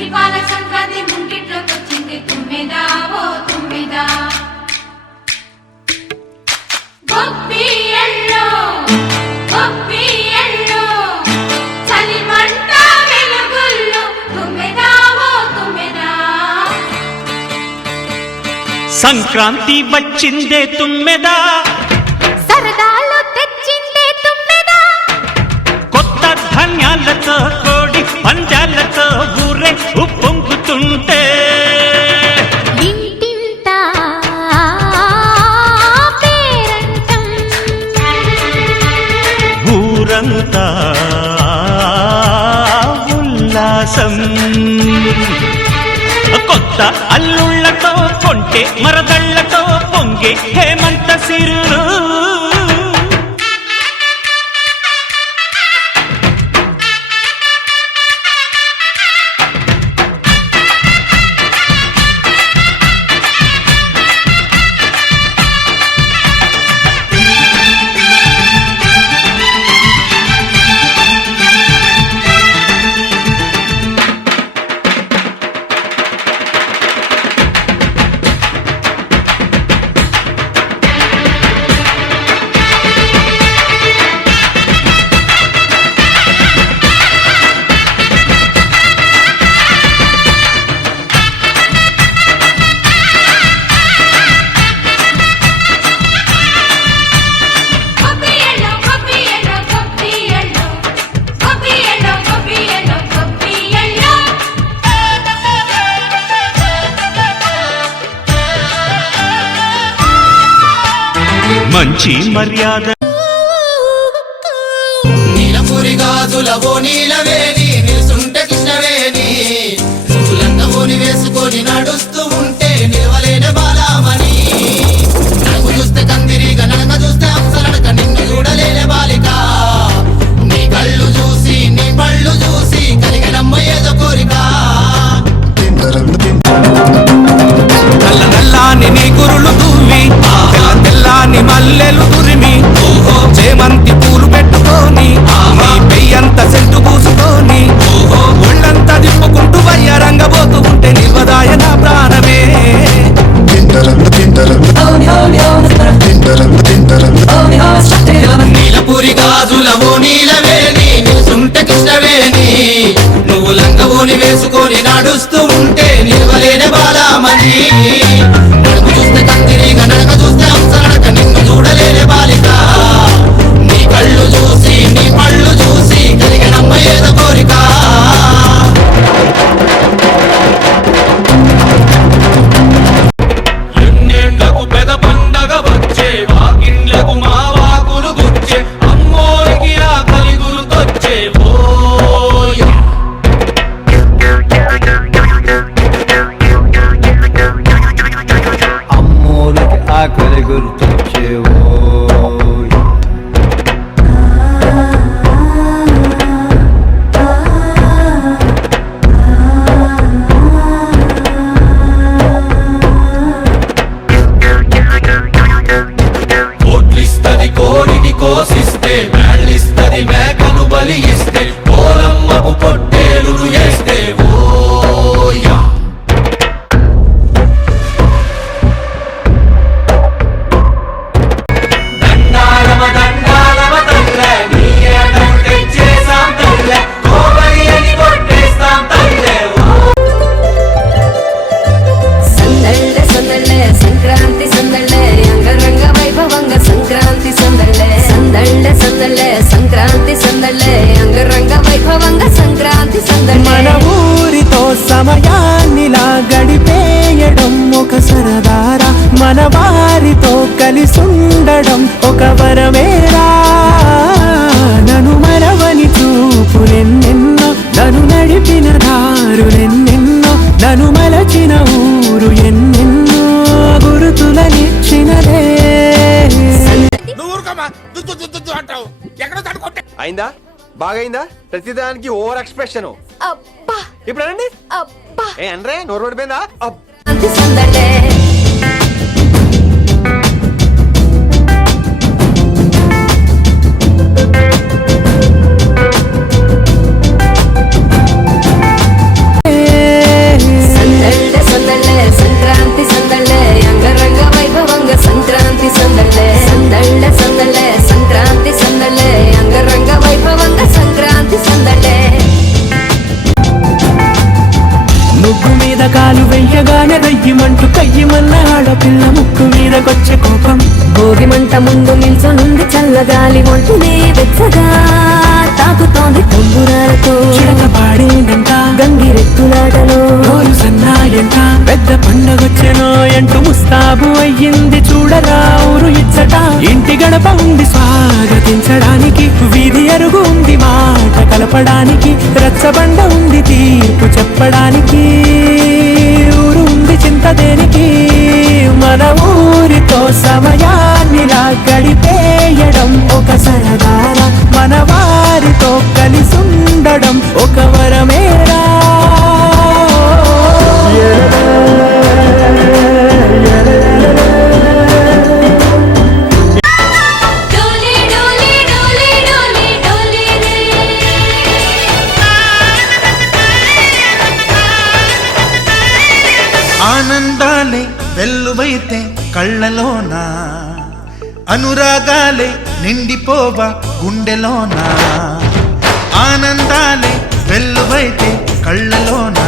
మురిపాల సంక్రాంతి ముంగిట్లోకొచ్చింది తుమ్మెదా ఓ తుమ్మెదా గొప్పియల్లో గొప్పియల్లో చలిమంట వెలుగుల్లో తుమ్మెదా ఓ తుమ్మెదా సంక్రాంతి వచ్చిందే తుమ్మెదా సరదాలు తెచ్చిందే తుమ్మెదా కొత్త ధాన్యాలతో కోడి పంజాలతో ఊరే ఉప్పొంగుతుంటే ఇంటింటా పేరంటం ఊరంతా ఉల్లాసం కొత్త అల్లుళ్ళతో కొంటే మరదళ్లతో పొంగే హేమంత సిరులు మంచి మర్యాద నీలపురి గాజులవో నీలవేణి నిలుసుంటే కృష్ణవేణి నువ్వు లంగవోని వేసుకొని నడుస్తూ ఉంటే నిలవలేని బాలామణి నడుగు చూస్తే కందిరిగా నడక చూస్తే అంశలడక నిన్ను చూడలేని బాలిక నీ కళ్ళు చూసి నీ పళ్ళు చూసి కలిగినమ్మ ఏదో కోరిక నల్ల నల్లాని నీ కురులు తువ్వి తెల్ల తెల్లాని మల్లెలు తురిమి చేమంతి పూలు పెట్టుకొని నీ పెయ్యంత సెంటు పూసుకొని ఒళ్ళంతా దిప్పుకుంటూ వయ్యారంగబోతూ ఉంటే నిర్వదాయ నా ప్రాణమే నీలపురి గాజులవో నీలవేణి నిలుసుంటే కృష్ణవేణి నువ్వు లంగవోని వేసుకొని నడుస్తూ ఉంటే నిలవలేని బాలామణి నడుము చూస్తే కందిరిగా నడక చూస్తే అంశలడక నిన్ను చూడలేని బాలిక నీ కళ్ళు చూసి నీ పళ్ళు చూసి కలిగినమ్మ ఏదో కోరిక ఎన్నేళ్లకు పెద పండగ వచ్చే వాకిండ్లకు మా వాకులు గుచ్చే అమ్మోరికి ఆకలి గుర్తొచ్చే ఓయ్ అమ్మోరికి ఆకలి గుర్తొచ్చేవో కోట్లిస్తది కోడిని కోసిస్తే మేళ్ళిస్తది మేకను బలి ఇస్తే కోలమ్మకు పొట్టేలును వేస్తే ఓయా దండాలమ దండాలమ తల్లే నీ ఏటం తెచ్చేసాం తల్లే కోబరి అని కొట్టేస్తాం తల్లే సందళ్ళే సందళ్ళే సంక్రాంతి సందళ్ళే అంగరంగ వైభవంగ సంక్రాంతి సందళ్ళే సందళ్ళే సందళ్ళే సంక్రాంతి సందళ్ళే అంగరంగ వైభవంగ సంక్రాంతి సందళ్ళే మన ఊరితో సమయాన్నిలా గడిపేయడం ఒక సరదారా మన వారితో కలిసుండడం ఒక వరమేరా నన్ను మరవని చూపులెన్నెన్నో నన్ను నడిపిన దారులెన్నెన్నో నన్ను మలచిన ఊరు ఎన్నెన్నో గురుతులనిచ్చినదే అయిందా బాగైందా ప్రతిదానికి ఓవర్ ఎక్స్ప్రెషన్ అబ్బా ఇప్పుడు అనండి అబ్బా ఏ అనరే నోరు పడిపోయిందా సంక్రాంతి సందళ్ళే మీద కాలు వెయ్యగానే రయ్యమంటూ కయ్యమన్న ఆడపిల్ల ముక్కు మీదకొచ్చే కోపం. భోగి మంట ముందు నిల్చొనుంది చల్లగాలి ఒంటినే వెచ్చగా తాకుతోంది తంబురాలతో. చిడక పాడేందంట గంగిరెత్తులాటలో రోజు సన్నాయంట పెద్ద పండగొచ్చెనో అంటూ ముస్తాబు అయ్యింది చూడరా ఊరు ఇచ్చట. ఇంటి గడప ఉంది స్వాగతించడానికి, వీధి అరుగు ఉంది మాట కలపడానికి, రచ్చబండ ఉంది తీర్పు చెప్పడానికి, ఊరు ఉంది చింత దేనికి. మన ఊరితో సమయాన్నిలా గడిపేయడం ఒక సరదారా, మన వారితో కలిసుండడం ఒక వరమేరా. డోలే డోలే డోలే డోలే డోలే రే ఆనందాలే వెల్లువైతే కళ్ళలోన, అనురాగాలే నిండిపోవా గుండెలోన. ఆనందాలే వెల్లువైతే కళ్ళలోన,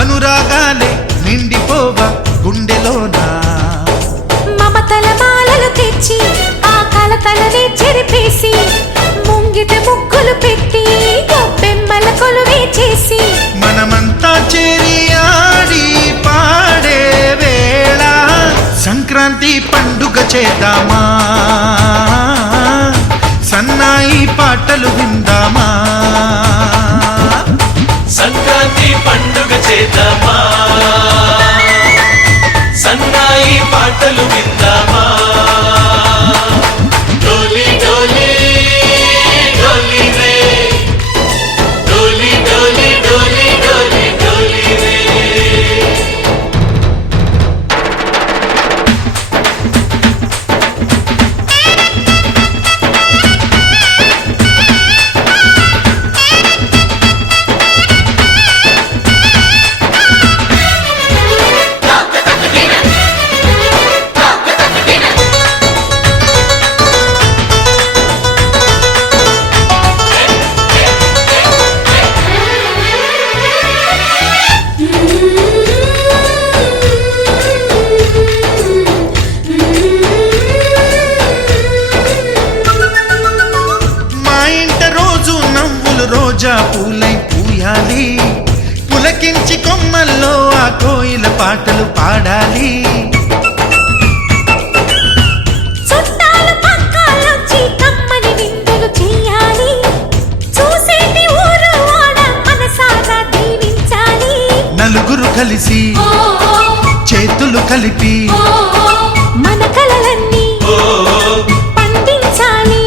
అనురాగాలే నిండిపోవా గుండెలోన. మమతల మాలలు తెచ్చి ఆ కలతలనే చెరిపేసి, ముంగిట ముగ్గులు పెట్టి గొప్పెమ్మల కొలువే చేసి, మనమంతా చేరి ఆడి పాడే వేళ సంక్రాంతి పండుగ చేద్దామా, సన్నాయి పాటలు విందామా. సంక్రాంతి పండుగ చేద్దామా, సన్నాయి పాటలు విందామా. డోలి డోలి డోలి రే, డోలి డోలి డోలి డోలి డోలి రే. మా ఇంట రోజు నవ్వులు రోజా పూలై పూయాలి, పులకించి కొమ్మల్లో ఆ కోయిల పాటలు పాడాలి. చుట్టాలు పక్కాలొచ్చి కమ్మని విందులు చెయ్యాలి, చూసేటి ఊరు వాడ మనసారా దీవించాలి. నలుగురు కలిసి చేతులు కలిపి మన కలలన్నీ పండించాలి.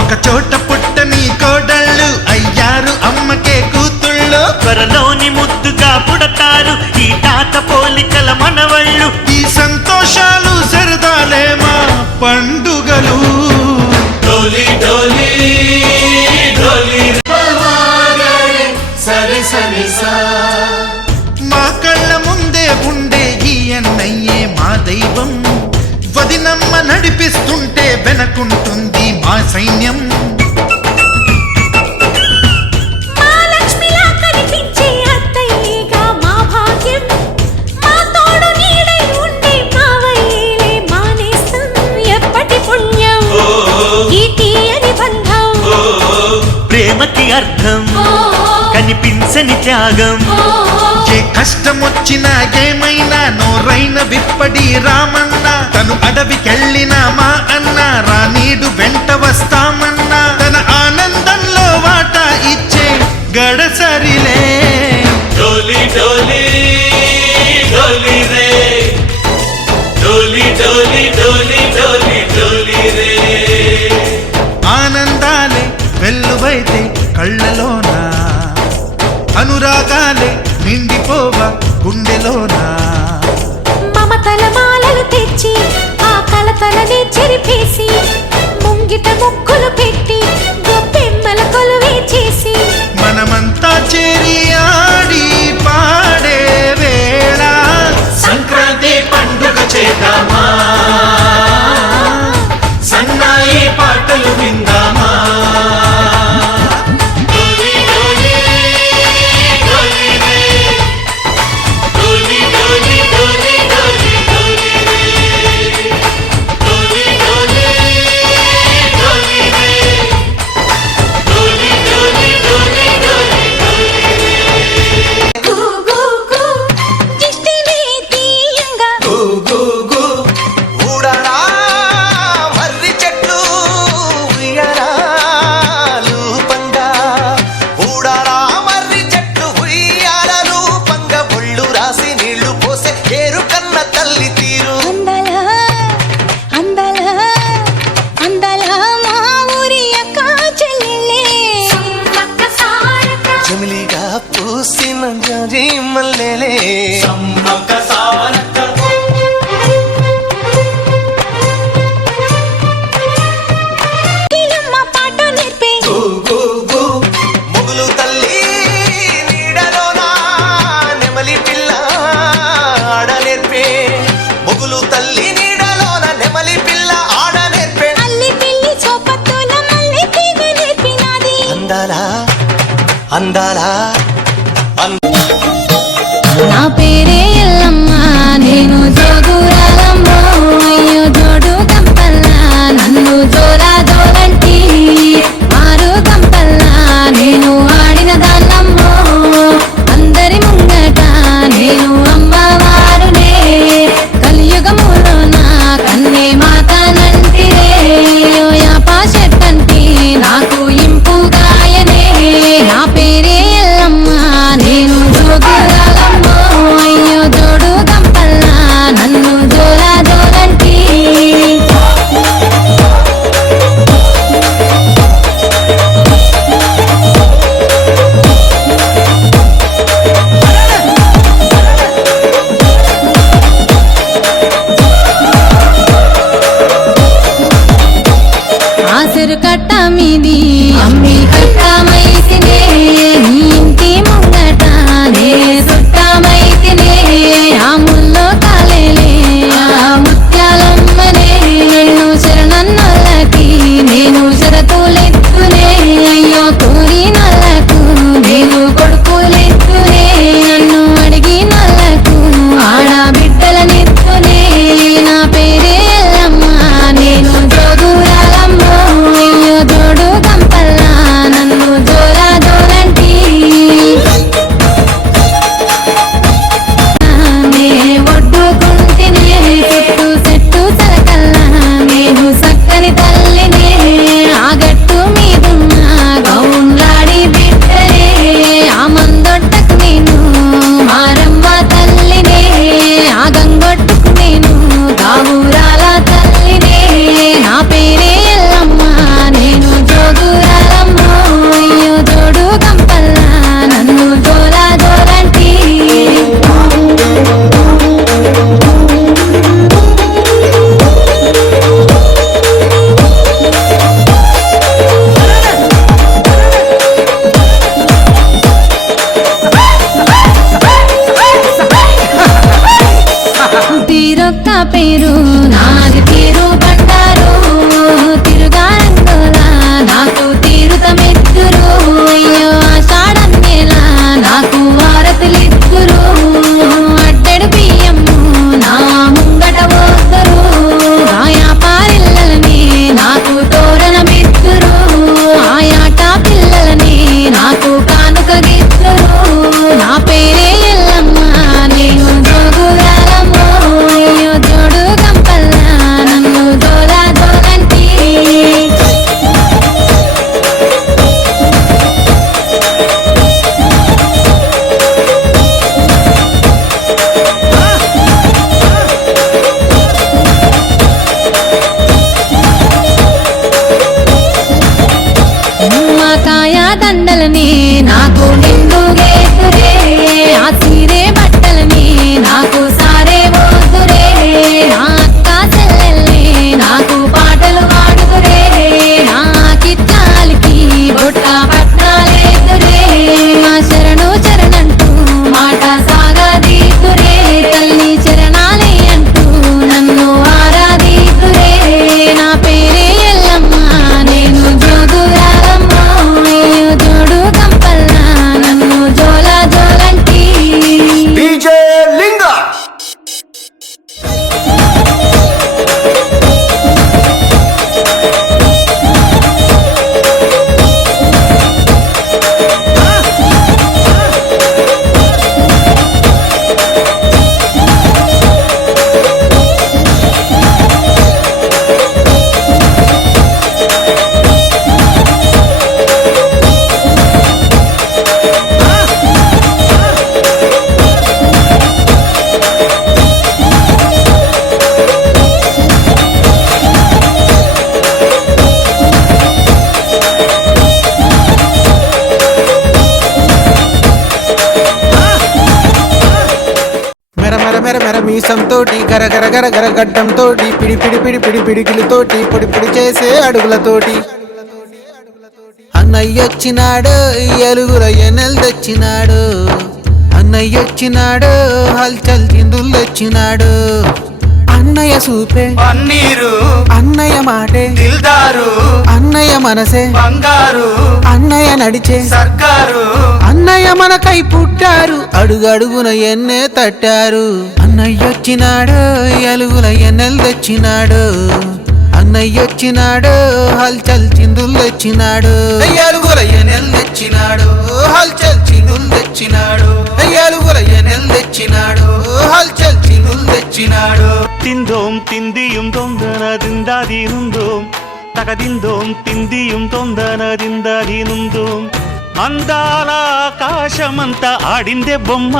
ఒక చోట పుట్టని కోడళ్ళు అయ్యారు అమ్మకే కూతుళ్ళు. త్వరలోని ముద్దుగా పుడతారు ఈ తాత పోలికల మనవళ్ళు. ఈ సంతోషాలు సరదాలే మా పండుగలు. డోలి డోలి డోలి సరి సరి సా. మా కళ్ళ ముందే ఉండే ఈ అన్నయ్యే మా దైవం, వదినమ్మ నడిపిస్తుంటే వెనకుంటుంది మా సైన్యం. మా లక్ష్మిలా కనిపించే అత్తయ్యేగా మా భాగ్యం, మా తోడు నీడై ఉండే మావయ్యేలే మా నేస్తం. ఎప్పటి పుణ్యం ఈ తీయని బంధం, ప్రేమకి అర్థం కనిపించని త్యాగం. ఏ కష్టం వచ్చినా ఏమైనా నోరైన విప్పడి రామన్న, తను అడవికెళ్ళిన మా అన్న రానీడు వెంట వస్తామన్నా. తన ఆనందంలో వాటా ఇచ్చే గడసరిలే. డోలి డోలి డోలి రే, డోలి డోలి డోలి డోలి డోలి రే. ఆనందాలే వెల్లువైతే కళ్ళలోన, అనురాగాలే నిండిపోవా గుండెలోన. మమతల మాలలు తెచ్చి ఆ కలతలనే చెరిపేసి, ముంగిట ముగ్గులు పెట్టి గొప్పెమ్మల కొలువే చేసి, మనమంతా చేరి ఆడి పాడే వేళ సంక్రాంతి పండుగ చేద్దామా, సన్నాయి పాటలు విందామా. డోలి డోలి డోలి రే, జమిలిగా పూసిన జాజి మల్లెలే సమ్మక్క సారక్క గూ గూ గూ మొగులు తల్లి నీడలోన నెమలి పిల్ల ఆడ నేర్పే మొగులు తల్లి నీడలోన నెమలి పిల్ల ఆడ నేర్పే అందాలా అందాలా నా పేరే ఎల్లమ్మ నేను జోగురాలమ్మ అయ్యో జోడు కంపల్లా నన్ను జోరా జోరంటి ఆరు కంపల్లా నేను ఆడిన దాన్నమ్మో అందరి ముంగట నేను అమ్మవారునే కలియుగములో నా కన్నే మాతనంటిరే యాపా చెట్టంటి నాకు ఇంపుగాయనే నా పేరే ఎల్లమ్మ నేను జోగురాలమ్మ అయ్యో జోడు కంపల్లా నన్ను జోరా జోరంటి ఆసరు కట్ట మీది అమ్మి కట్టమైతినే నీ ఇంటి ముంగట నే సుట్టమైతినే ఆ ముల్లో కాలేలే ఆ ముత్యాలమ్మనే నన్ను శరణన్నోళ్ళకి నేను శరతులెత్తునే అయ్యో కోరినోళ్ళకు నేను కొడుకులెత్తునే నన్ను అడిగినోళ్ళకు ఆడబిడ్డలనెత్తునే నా పేరే ఎల్లమ్మ నేను జోగురాలమ్మ అయ్యో జోడు కంపల్లా నన్ను జోరా జోరంటి నే ఒడ్డుకుంటినే చెట్టు చెట్టు సరకల్లా నేను సక్కని తల్లినే ఆ గట్టు మీదున్న గౌన్లాడి బిడ్డనే ఆ మందొట్టకు నేను మారమ్మ తల్లినే ఆ గంగొట్టుకు నేను గావురాల తల్లినే నా పేరే ఎల్లమ్మ నేను జోగురాలమ్మ అయ్యో జోడు కంపల్లా నన్ను జోరా జోరంటి తీరొక్క పేరు నాది తీరు బండారు తిరుగారంగోలా నాకు తీరుతమెత్తురు అయ్యో ఆషాఢన్నేలా నాకు వారతులిత్తురు అడ్డెడు బియ్యము నా ముంగట పోతురు ఆయా పారిల్లలని నాకు తోరణమిత్తురు ఆయాట పిల్లలని నాకు కానుక గిత్తురు నా పేరే ఎల్లమ్మ నేను జోగురాలమ్మ అయ్యో జోడు కంపల్లా నన్ను జోరా జోరంటి నిమ్మకాయ దండలని నాకు నిండుగేతురే ఆ సీరే బట్టలని నాకు సారే పోతురే నా అక్క చెల్లెల్ని నాకు పాటలు పాడుతురే నా కిచ్చాలకి బొట్ట పట్టాలేతురే నా శరణు చరణంటూ మాట సాగదీతురే తల్లి చరణాలే అంటూ నన్ను ఆరాధీతురే నా పేరే ఎల్లమ్మ నేను జోగురాలమ్మ అయ్యో జోడు కంపల్లా నన్ను జోల మీసంతోటి గరగర గరగర గడ్డంతోటి పిడి పిడి పిడి పిడి పిడికిలతోటి పొడి పొడి చేసే అడుగులతోటి అన్నయ్యొచ్చినాడు ఎలుగుల ఎన్నెలు తెచ్చినాడు అన్నయ్యొచ్చినాడు హల్చల్ చిందులు తెచ్చినాడు అన్నయ్య సూపే పన్నీరు అన్నయ్య మాటే దిల్దారు అన్నయ్య మనసే బంగారు అన్నయ్య నడిచే సర్కారు అన్నయ్య మనకై పుట్టారు అడుగడుగున ఎన్నే తట్టారు అన్నయ్యొచ్చినాడు ఎలుగుల ఎన్నెలు తెచ్చినాడు అన్నయ్యొచ్చినాడు హల్చల్ చిందులు తెచ్చినాడు ఎలుగుల ఎన్నెలు తెచ్చినాడు హల్చల్ చిందులు తెచ్చినాడు ఎలుగుల ఎన్నెలు తెచ్చినాడు హల్చల్ చిందులు తెచ్చినాడు తిందోం తిందిയും తొందరదిందాదీనుందోం తగదిందోం తిందిയും తొందరదిందాదీనుందోం అందాల ఆకాశమంతా ఆడిందే బొమ్మ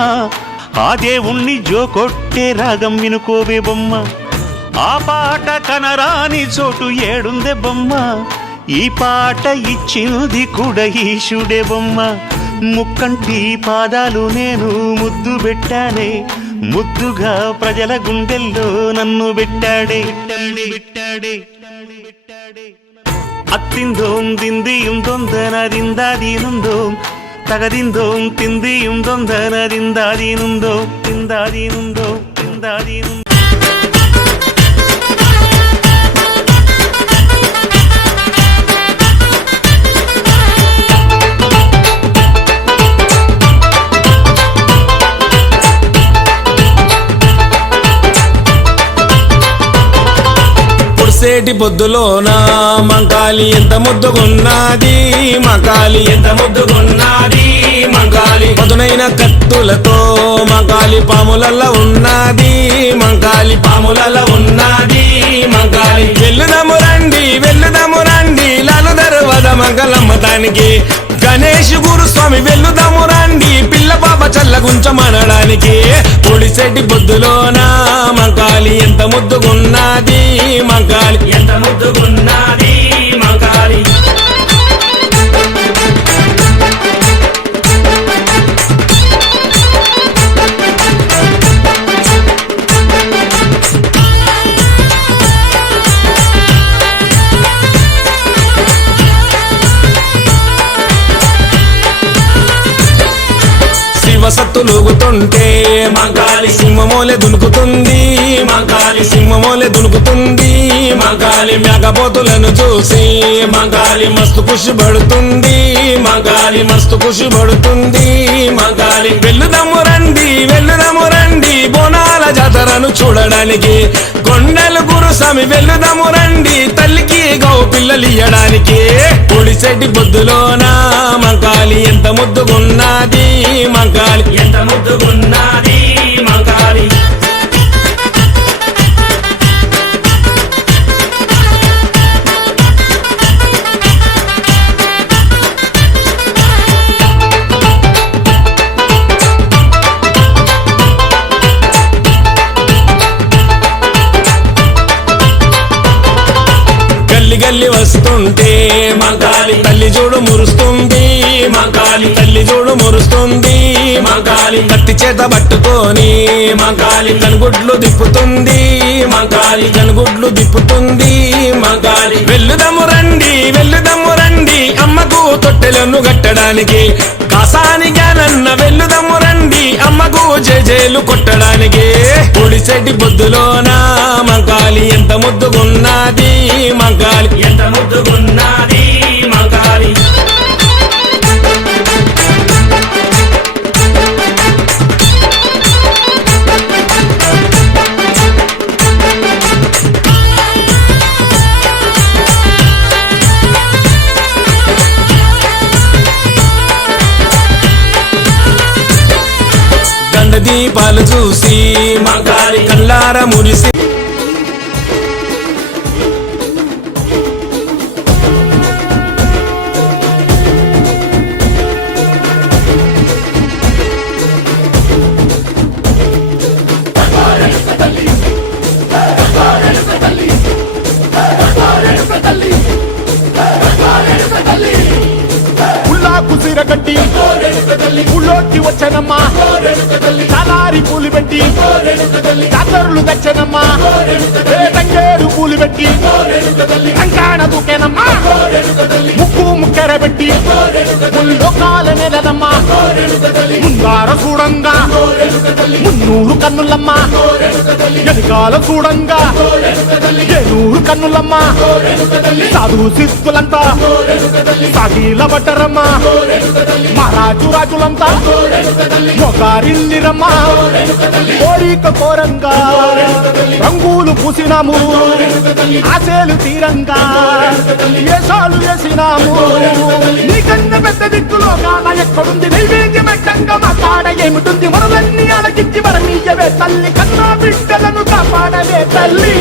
ఆ దేవుణ్ణి జో కొట్టే రాగం వినుకోవే బొమ్మ ఆ పాట కనరాని చోటు ఏడుందే బొమ్మ ఈ పాట ఇచ్చింది కూడా ఈశుడే బొమ్మ ముక్కంటి పాదాలు నేను ముద్దు పెట్టానే ముద్దుగా ప్రజల గుండెల్లో నన్ను పెట్టాడే అత్తిందోం దిందిயும் తొందరదిందాదీనుందోం తగదిందోం తిందిയും తొందరదిందాదీనుందోం తిందాదీనుందోం తిందాదీనుందో సేటి పొద్దులోన మంకాలి ఎంత ముద్దుగున్నది మంకాలి ఎంత ముద్దుగున్నది మంకాలి పదునైన కత్తులతో మంకాలి పాములల్ల ఉన్నది మంకాలి పాములల్ల ఉన్నది మంకాలి వెల్లుదము రండి లాలు దర్వాజ మంగళమ్మతానికి గణేష్ గురుస్వామి వెల్లుదము రండి పిల్ల పాప చల్లగుంచమనడానికి పొడిసెట్టి పొద్దులోన మంకాలి ఎంత ముద్దుగున్నది మంకాలి ఎంత ముద్దుగున్నది మంకాలి శివసత్తులుగుతుంటే మంకాలి సింహమోలే దునుకుతుంది మంకాలి సింహమోలే దునుకుతుంది మంకాలి మేఘపోతులను చూసి మంకాలి మస్తు ఖుషి పడుతుంది మంకాలి మస్తు ఖుషి పడుతుంది మంకాలి వెల్లుదము రండి బోనాల జాతరను చూడడానికి కొండలు గురుస్వామి వెల్లుదము రండి తల్లికి గౌ పిల్లలు ఇయ్యడానికి పొడిసెట్టి బొద్దులోన మంకాలి ఎంత ముద్దుగున్నది మంకాలి ఎంత ముద్దుగున్నది మంకాలి గల్లి వస్తుంటే మంకాలి తల్లి చూడు మురుస్తుంది మంకాలి తల్లి చూడు మురుస్తుంది మంకాలి కత్తి చేత పట్టుకొని మంకాలి కనుగుడ్లు దిప్పుతుంది మంకాలి కనుగుడ్లు దిప్పుతుంది మంకాలి వెల్లుదము రండి అమ్మకు తొట్టెలను కట్టడానికి కాసాని జ్ఞానన్న వెల్లుదము రండి అమ్మకు జేజేలు కొట్టడానికి పొడిసెట్టి బొద్దులోన మంకాలి ఎంత ముద్దుగున్నది మంకాలి ఎంత ముద్దుగున్నది మంకాలి గండ దీపాలు చూసి మంకాలి కల్లార మురిసి ఉల్లాకు సీర కట్టి ఊళ్ళోకి వచ్చానమ్మా చాలారి పూలు పెట్టి జాతరులు తెచ్చానమ్మా తంగేరు పూలు పెట్టి కంకాణ దూకేనమ్మా ముక్కు ముక్కెర పెట్టి ముల్లోకాల నెలనమ్మా ముందార చూడంగా మున్నూరు కన్నులమ్మా వెనకాల చూడంగా ఏనూరు కన్నులమ్మా సాధు సిద్ధులంతా సాగిల పడ్డరమ్మా మహారాజు రాజులంతా మొగారిల్లిరమ్మా కోరిక కోరంగా రంగులు పూసినాము ఆశలు తీరంగా ఏసాలు వేసినాము నీకన్నా పెద్ద దిక్కులో కాన ఎక్కడుంది నైవేద్యం ఎట్టంగా మా కాడ ఏమిటుంది మనలన్నీ అలకించి మరణీయవే తల్లి కన్నా బిడ్డలను కాపాడవే తల్లి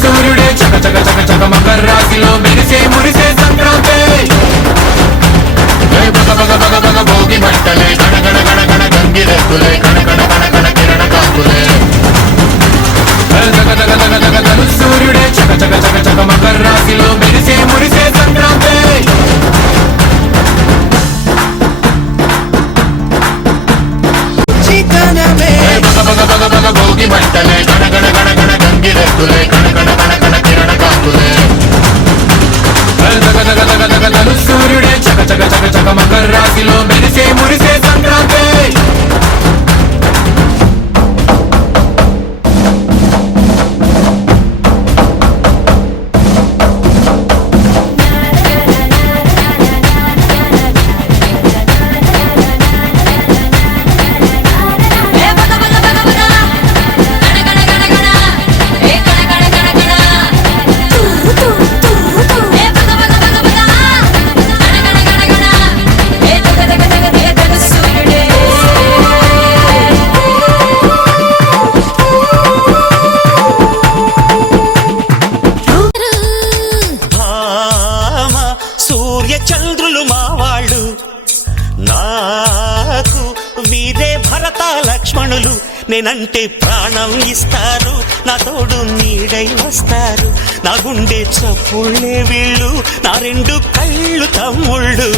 సూర్యుడే చక చక చక చక మకర రాశిలో మెరిసే మురిసే సంక్రాంతి బగ బగ బగ బగ భోగి మంటలే గణ గణ గణ గణ గంగిరెద్దులే కణ కణ కణ కణ కిరణ కాంతులే దగ దగ దగ దగ దగ సూర్యుడే చక చక చక చక మకర రాశిలో మెరిసే మురిసే సంక్రాంతి బగ బగ బగ బగ భోగి మంటలే గణ గణ గణ గణ గంగిరెద్దులే కణ కణ కణ కణ కిరణ కాంతులే దగ దగ దగ దగ దగ సూర్యుడే చక చక చక చక మకర రాశిలో మెరిసే మురిసే సంక్రాంతి చంద్రులు మా వాళ్ళు నాకు వీరే భరత లక్ష్మణులు నేనంటే ప్రాణం ఇస్తారు నా తోడు నీడై వస్తారు నా గుండె చప్పుళ్ళే వీళ్ళు నా రెండు కళ్ళు తమ్ముళ్ళు